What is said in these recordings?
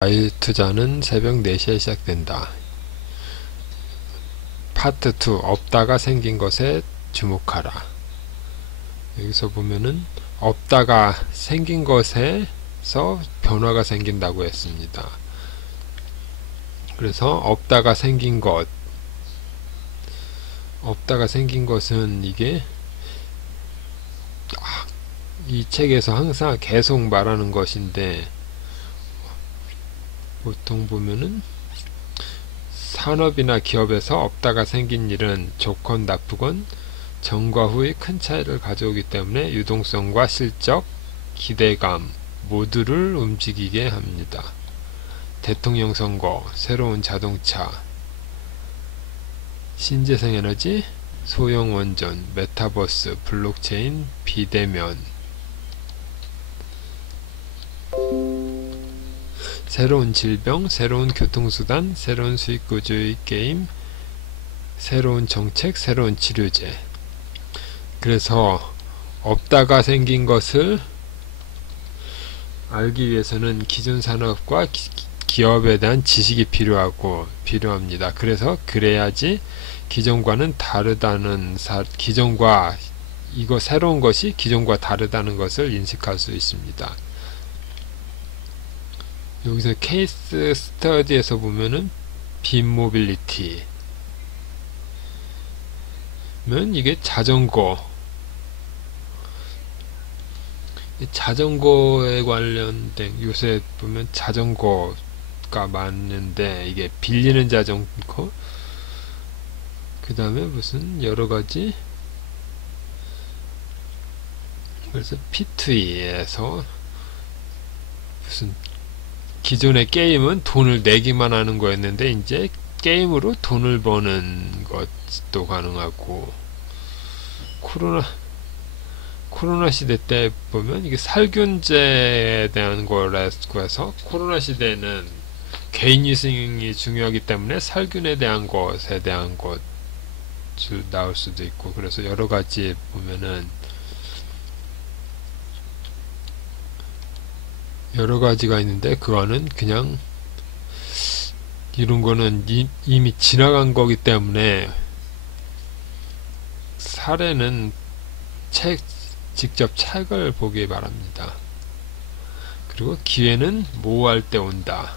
아이 투자는 새벽 4시에 시작된다. 파트 2. 없다가 생긴 것에 주목하라. 여기서 보면은 없다가 생긴 것에서 변화가 생긴다고 했습니다. 그래서 없다가 생긴 것은 이게 이 책에서 항상 계속 말하는 것인데, 보통 보면은 산업이나 기업에서 없다가 생긴 일은 좋건 나쁘건 전과 후의 큰 차이를 가져오기 때문에 유동성과 실적, 기대감 모두를 움직이게 합니다. 대통령 선거, 새로운 자동차, 신재생에너지, 소형 원전, 메타버스, 블록체인, 비대면, 새로운 질병, 새로운 교통수단, 새로운 수익구조의 게임, 새로운 정책, 새로운 치료제. 그래서 없다가 생긴 것을 알기 위해서는 기존 산업과 기업에 대한 지식이 필요합니다. 그래야지 기존과는 다르다는 새로운 것이 기존과 다르다는 것을 인식할 수 있습니다. 여기서 케이스 스터디에서 보면은 빈모빌리티 면 이게 자전거에 관련된, 요새 보면 자전거가 많은데 이게 빌리는 자전거, 그 다음에 무슨 여러가지, 그래서 P2E에서 무슨 기존의 게임은 돈을 내기만 하는 거였는데 이제 게임으로 돈을 버는 것도 가능하고, 코로나 시대 때 보면 이게 살균제에 대한 거라고 해서, 코로나 시대에는 개인 위생이 중요하기 때문에 살균에 대한 것에 대한 것 나올 수도 있고, 그래서 여러 가지 보면은 여러 가지가 있는데, 그거는 그냥 이런 거는 이미 지나간 거기 때문에 사례는 직접 책을 보기 바랍니다. 그리고 기회는 모호할 때 온다.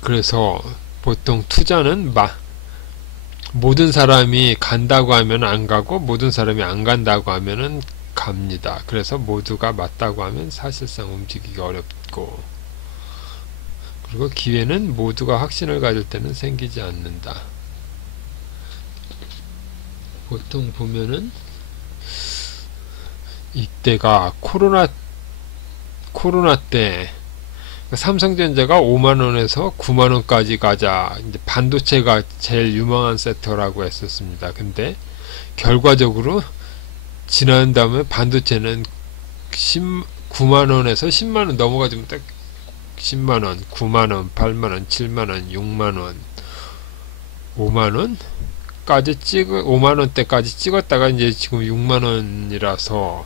그래서 보통 투자는 모든 사람이 간다고 하면 안 가고, 모든 사람이 안 간다고 하면은 갑니다. 그래서 모두가 맞다고 하면 사실상 움직이기 어렵고, 그리고 기회는 모두가 확신을 가질 때는 생기지 않는다. 보통 보면은 이때가 코로나 때 삼성전자가 5만원에서 9만원까지 가자, 이제 반도체가 제일 유망한 섹터라고 했었습니다. 근데 결과적으로 지난 다음에 반도체는 9만원에서 10만원 넘어가지면 딱 10만원, 9만원, 8만원, 7만원, 6만원, 5만원 5만원대까지 찍었다가 이제 지금 6만원이라서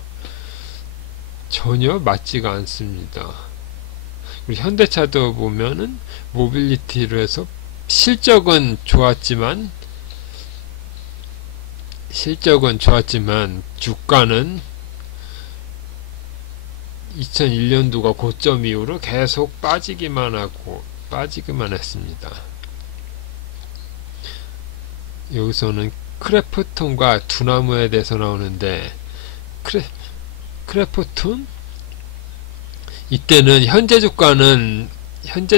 전혀 맞지가 않습니다. 그리고 현대차도 보면은 모빌리티로 해서 실적은 좋았지만 주가는 2001년도가 고점 이후로 계속 빠지기만 했습니다. 여기서는 크래프톤과 두나무에 대해서 나오는데, 크래프톤? 이때는 현재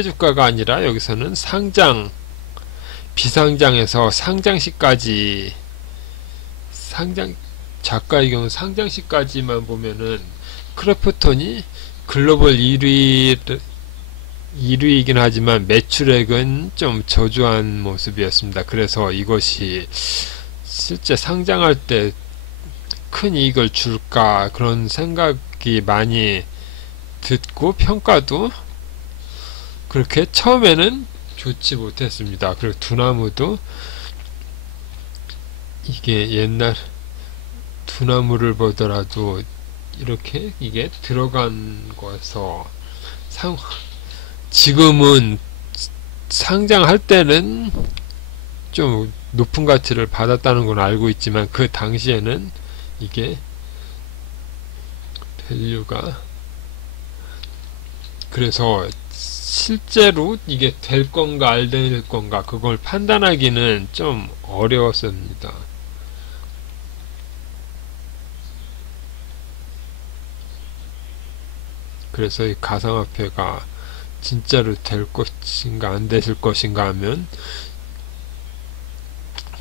주가가 아니라 여기서는 비상장에서 상장시까지, 작가의 경우 상장시까지만 보면은 크래프톤이 글로벌 1위이긴 하지만 매출액은 좀 저조한 모습이었습니다. 그래서 이것이 실제 상장할 때 큰 이익을 줄까, 그런 생각이 많이 듣고, 평가도 그렇게 처음에는 좋지 못했습니다. 그리고 두나무도 이게 옛날 두나무를 보더라도 이렇게 이게 들어간 거여서 지금은 상장할 때는 좀 높은 가치를 받았다는 건 알고 있지만 그 당시에는 이게 밸류가, 그래서 실제로 이게 될 건가 안 될 건가 그걸 판단하기는 좀 어려웠습니다. 그래서 이 가상화폐가 진짜로 될 것인가 안 되실 것인가 하면,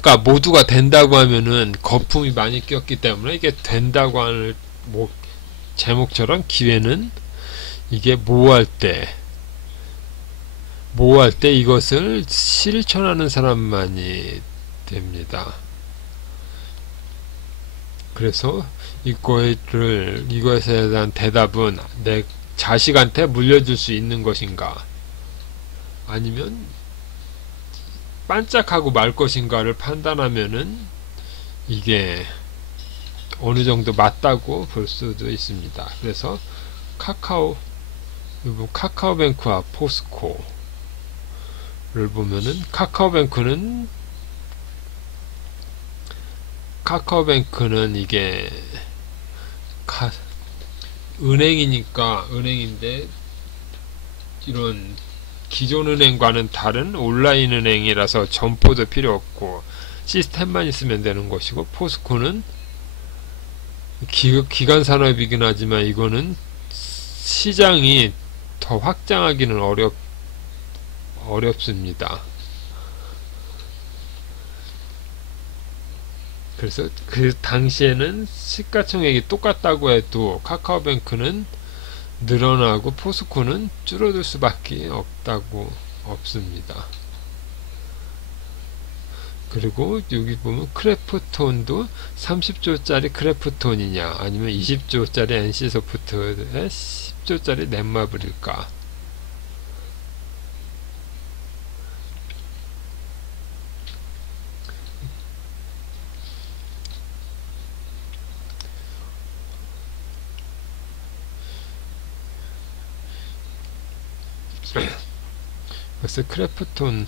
그러니까 모두가 된다고 하면은 거품이 많이 꼈기 때문에 이게 된다고 하는 제목처럼 기회는 이게 모호할 때 이것을 실천하는 사람만이 됩니다. 그래서 이것에 대한 대답은 내 자식한테 물려줄 수 있는 것인가 아니면 반짝하고 말 것인가를 판단하면은 이게 어느 정도 맞다고 볼 수도 있습니다. 그래서 카카오뱅크와 포스코를 보면은 카카오뱅크는 이게 은행인데 이런 기존 은행과는 다른 온라인 은행이라서 점포도 필요 없고 시스템만 있으면 되는 것이고, 포스코는 기간 산업이긴 하지만 이거는 시장이 더 확장하기는 어렵습니다. 그래서 그 당시에는 시가총액이 똑같다고 해도 카카오뱅크는 늘어나고 포스코는 줄어들 수밖에 없습니다. 그리고 여기 보면 크래프톤도 30조짜리 크래프톤이냐 아니면 20조짜리 NC소프트의 10조짜리 넷마블일까. 그래서 크래프톤,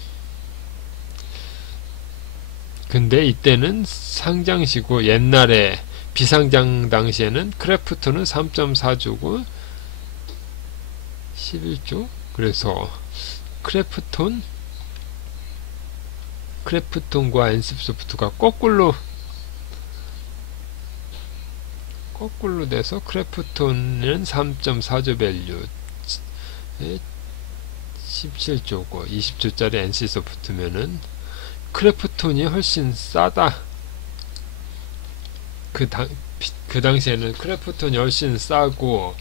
근데 이때는 상장시고 옛날에 비상장 당시에는 크래프톤은 3.4조고 11조. 그래서 크래프톤과 NC소프트가 거꾸로 돼서 크래프톤은 3.4조 밸류 17조고 20조짜리 NC소프트면은 크래프톤이 훨씬 싸다. 그 당시에는 크래프톤이 훨씬 싸고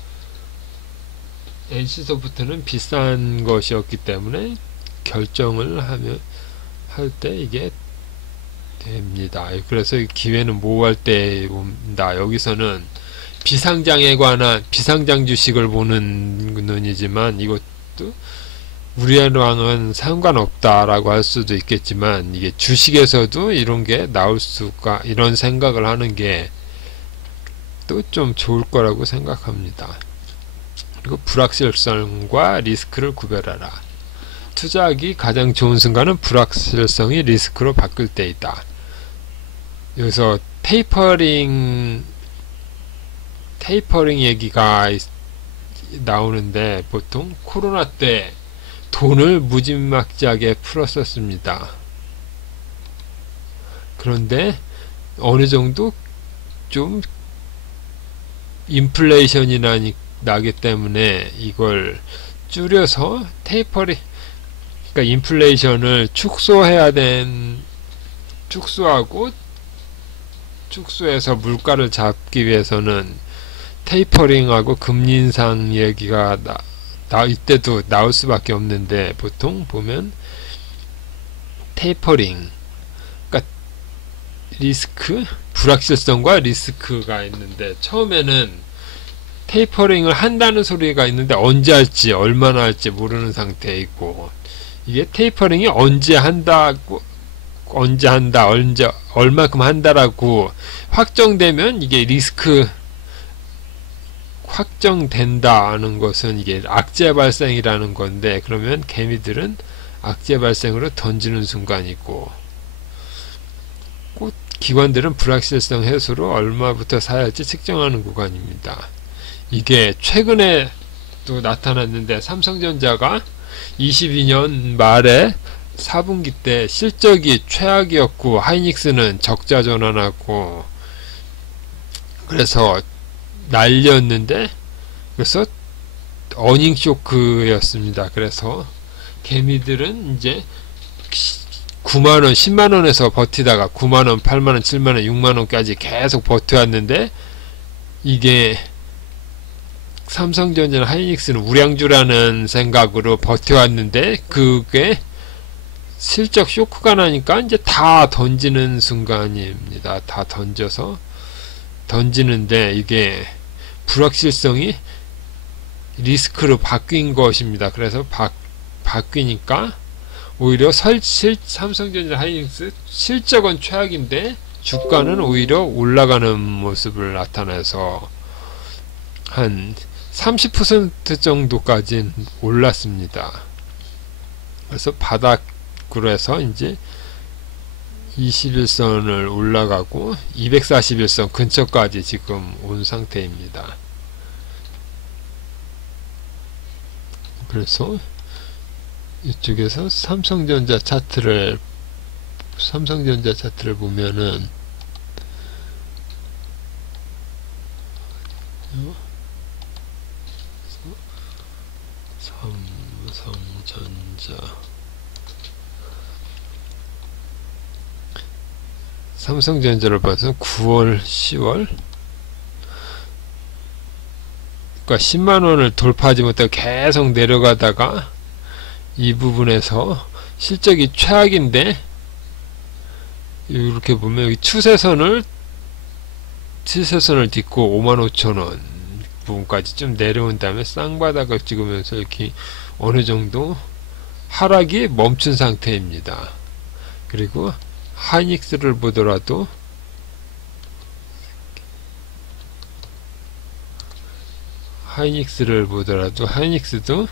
NC소프트는 비싼 것이었기 때문에 결정을 할 때 이게 됩니다. 그래서 기회는 모호할 때 옵니다. 여기서는 비상장 주식을 보는 눈이지만 이것도 우리랑은 상관없다라고 할 수도 있겠지만, 이게 주식에서도 이런 게 이런 생각을 하는 게 또 좀 좋을 거라고 생각합니다. 그리고 불확실성과 리스크를 구별하라. 투자하기 가장 좋은 순간은 불확실성이 리스크로 바뀔 때이다. 여기서 테이퍼링 얘기가 나오는데, 보통 코로나 때 돈을 무지막지하게 풀었었습니다. 그런데 어느 정도 좀 인플레이션이 나기 때문에 이걸 줄여서 테이퍼링, 그러니까 인플레이션을 축소해서 물가를 잡기 위해서는 테이퍼링하고 금리 인상 얘기가 이때도 나올 수밖에 없는데, 보통 보면 테이퍼링, 그러니까 불확실성과 리스크가 있는데, 처음에는 테이퍼링을 한다는 소리가 있는데 언제 할지 얼마나 할지 모르는 상태에 있고, 이게 테이퍼링이 언제 한다, 얼마큼 한다라고 확정되면 이게 리스크 확정된다는 것은 이게 악재 발생이라는 건데, 그러면 개미들은 악재 발생으로 던지는 순간이고, 꽃 기관들은 불확실성 해소로 얼마부터 사야 할지 측정하는 구간입니다. 이게 최근에 또 나타났는데, 삼성전자가 22년 말에 4분기 때 실적이 최악이었고 하이닉스는 적자 전환하고 그래서 난리였는데, 그래서 어닝 쇼크였습니다. 그래서 개미들은 이제 9만원, 10만원에서 버티다가 9만원, 8만원, 7만원, 6만원까지 계속 버텨왔는데, 이게 삼성전자나 하이닉스는 우량주라는 생각으로 버텨왔는데, 그게 실적 쇼크가 나니까 이제 다 던지는 순간입니다. 다 던지는데, 이게 불확실성이 리스크로 바뀐 것입니다. 그래서 바뀌니까 오히려 삼성전자 하이닉스 실적은 최악인데 주가는 오히려 올라가는 모습을 나타내서 한 30% 정도까지 올랐습니다. 그래서 바닥으로 해서 이제 21선을 올라가고 241선 근처까지 지금 온 상태입니다. 그래서 이쪽에서 삼성전자 차트를 보면은 삼성전자를 봐서 9월, 10월 그러니까 10만원을 돌파하지 못하고 계속 내려가다가 이 부분에서 실적이 최악인데, 이렇게 보면 여기 추세선을 딛고 55,000원 부분까지 좀 내려온 다음에 쌍바닥을 찍으면서 이렇게 어느 정도 하락이 멈춘 상태입니다. 그리고 하이닉스를 보더라도 하이닉스도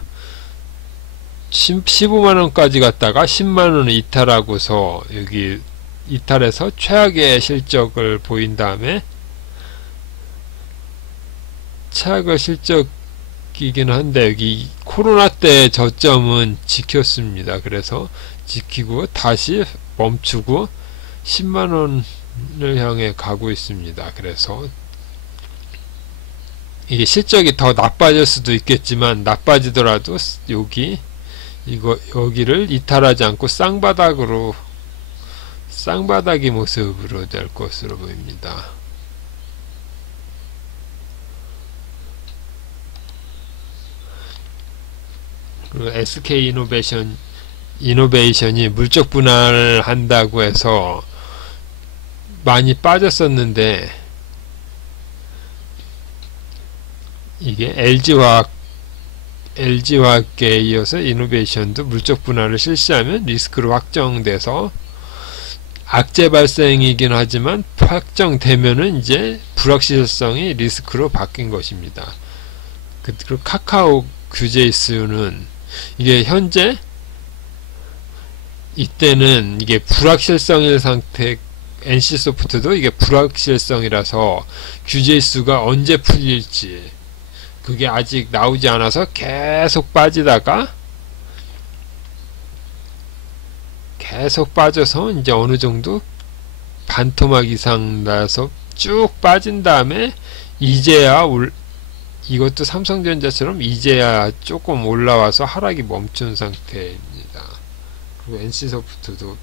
15만원까지 갔다가 10만원을 이탈하고서 여기 이탈해서 최악의 실적을 보인 다음에, 최악의 실적이긴 한데 여기 코로나 때 저점은 지켰습니다. 그래서 지키고 다시 멈추고 10만원을 향해 가고 있습니다. 그래서 이게 실적이 더 나빠질 수도 있겠지만, 나빠지더라도 여기를 이탈하지 않고 쌍바닥의 모습으로 될 것으로 보입니다. 그리고 SK 이노베이션이 물적 분할을 한다고 해서 많이 빠졌었는데, 이게 LG화학에 이어서 이노베이션도 물적 분할을 실시하면 리스크로 확정돼서 악재 발생이긴 하지만 확정되면은 이제 불확실성이 리스크로 바뀐 것입니다. 그리고 카카오 규제 이슈는 이게 현재 이때는 이게 불확실성일 상태, NC소프트도 이게 불확실성이라서 규제 이슈가 언제 풀릴지 그게 아직 나오지 않아서 계속 빠져서 이제 어느 정도 반토막 이상 나서 쭉 빠진 다음에 이제야 이것도 삼성전자처럼 이제야 조금 올라와서 하락이 멈춘 상태입니다. 그리고 NC소프트도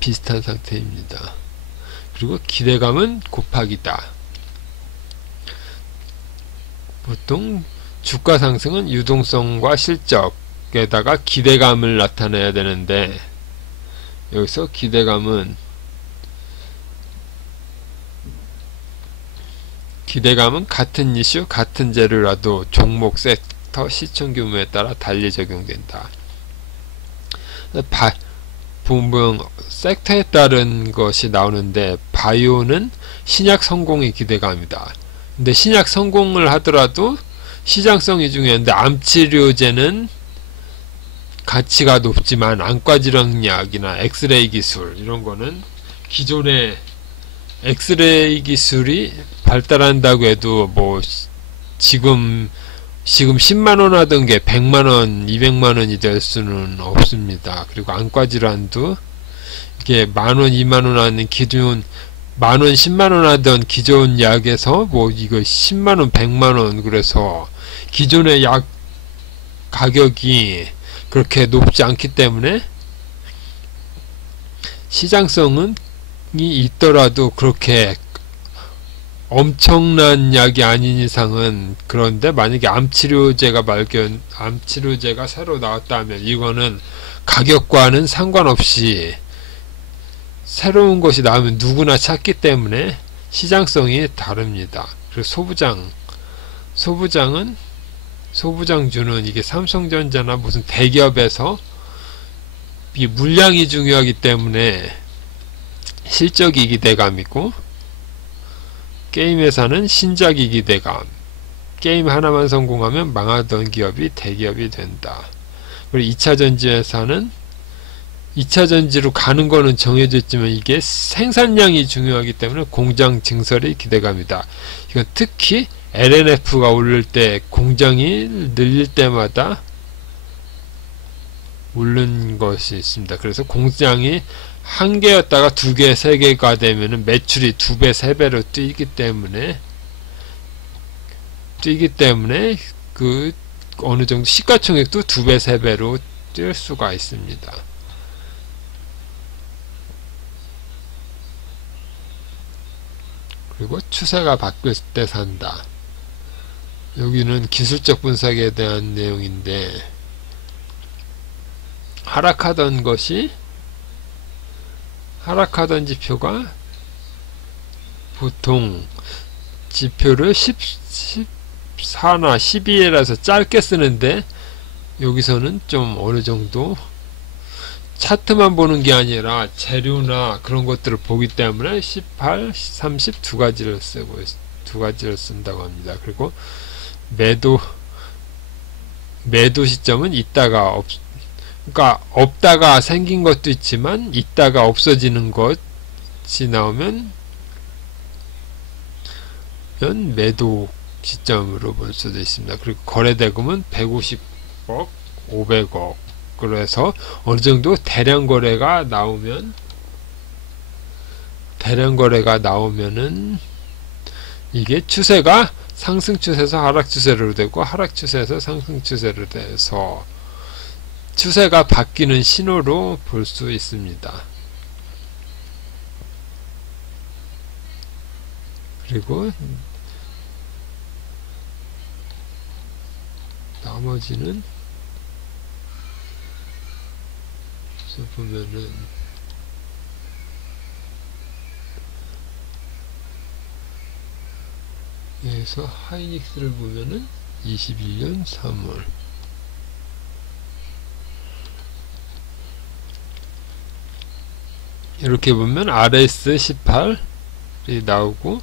비슷한 상태입니다. 그리고 기대감은 곱하기다. 보통 주가 상승은 유동성과 실적에다가 기대감을 나타내야 되는데, 여기서 기대감은 같은 이슈, 같은 재료라도 종목, 섹터, 시총 규모에 따라 달리 적용된다. 보면 섹터에 따른 것이 나오는데 바이오는 신약 성공이 기대가 합니다. 근데 신약 성공을 하더라도 시장성이 중요한데 암치료제는 가치가 높지만 안과질환약이나 엑스레이 기술 이런 거는 기존의 엑스레이 기술이 발달한다고 해도 뭐 지금 10만원 하던 게 100만원, 200만원이 될 수는 없습니다. 그리고 안과질환도 이게 만원, 2만원 하는 기존 만원, 10만원 하던 기존 약에서 뭐 이거 10만원, 100만원 그래서 기존의 약 가격이 그렇게 높지 않기 때문에 시장성은 있더라도 그렇게 엄청난 약이 아닌 이상은 그런데 만약에 암치료제가 새로 나왔다면 이거는 가격과는 상관없이 새로운 것이 나오면 누구나 찾기 때문에 시장성이 다릅니다. 그리고 소부장주는 이게 삼성전자나 무슨 대기업에서 이 물량이 중요하기 때문에 실적이 기대감이고 게임 회사는 신작이 기대감. 게임 하나만 성공하면 망하던 기업이 대기업이 된다. 그리고 2차전지 회사는 2차전지로 가는 거는 정해져 있지만 이게 생산량이 중요하기 때문에 공장 증설이 기대감이다. 이건 특히 LNF가 오를 때 공장이 늘릴 때마다 오른 것이 있습니다. 그래서 공장이 한 개였다가 두 개, 세 개가 되면은 매출이 2배, 3배로 뛰기 때문에 그 어느 정도 시가총액도 2배, 3배로 뛸 수가 있습니다. 그리고 추세가 바뀔 때 산다. 여기는 기술적 분석에 대한 내용인데 하락하던 지표가 보통 지표를 14나 12에라서 짧게 쓰는데 여기서는 좀 어느정도 차트만 보는 게 아니라 재료나 그런 것들을 보기 때문에 18, 30 두 가지를 쓴다고 합니다. 그리고 매도 시점은 그러니까 없다가 생긴 것도 있지만 있다가 없어지는 것이 나오면 매도 시점으로 볼 수도 있습니다. 그리고 거래대금은 150억, 500억. 그래서 어느 정도 대량 거래가 나오면은 이게 추세가 상승 추세에서 하락 추세로 되고 하락 추세에서 상승 추세로 돼서 추세가 바뀌는 신호로 볼 수 있습니다. 그리고 나머지는 보면은 여기서 하이닉스를 보면은 21년 3월 이렇게 보면 RS18이 나오고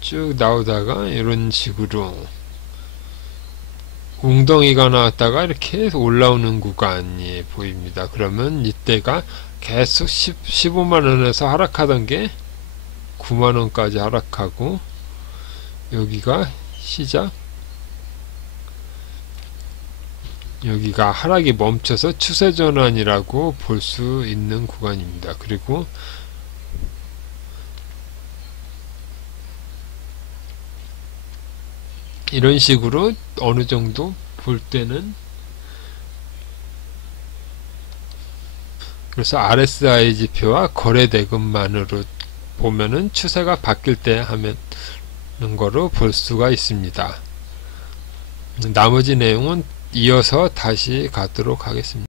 쭉 나오다가 이런 식으로 웅덩이가 나왔다가 이렇게 올라오는 구간이 보입니다. 그러면 이때가 계속 15만원에서 하락하던 게 9만원까지 하락하고 여기가 시작, 여기가 하락이 멈춰서 추세 전환이라고 볼 수 있는 구간입니다. 그리고 이런 식으로 어느 정도 볼 때는 그래서 RSI 지표와 거래대금만으로 보면은 추세가 바뀔 때 하는 거로 볼 수가 있습니다. 나머지 내용은 이어서 다시 가도록 하겠습니다.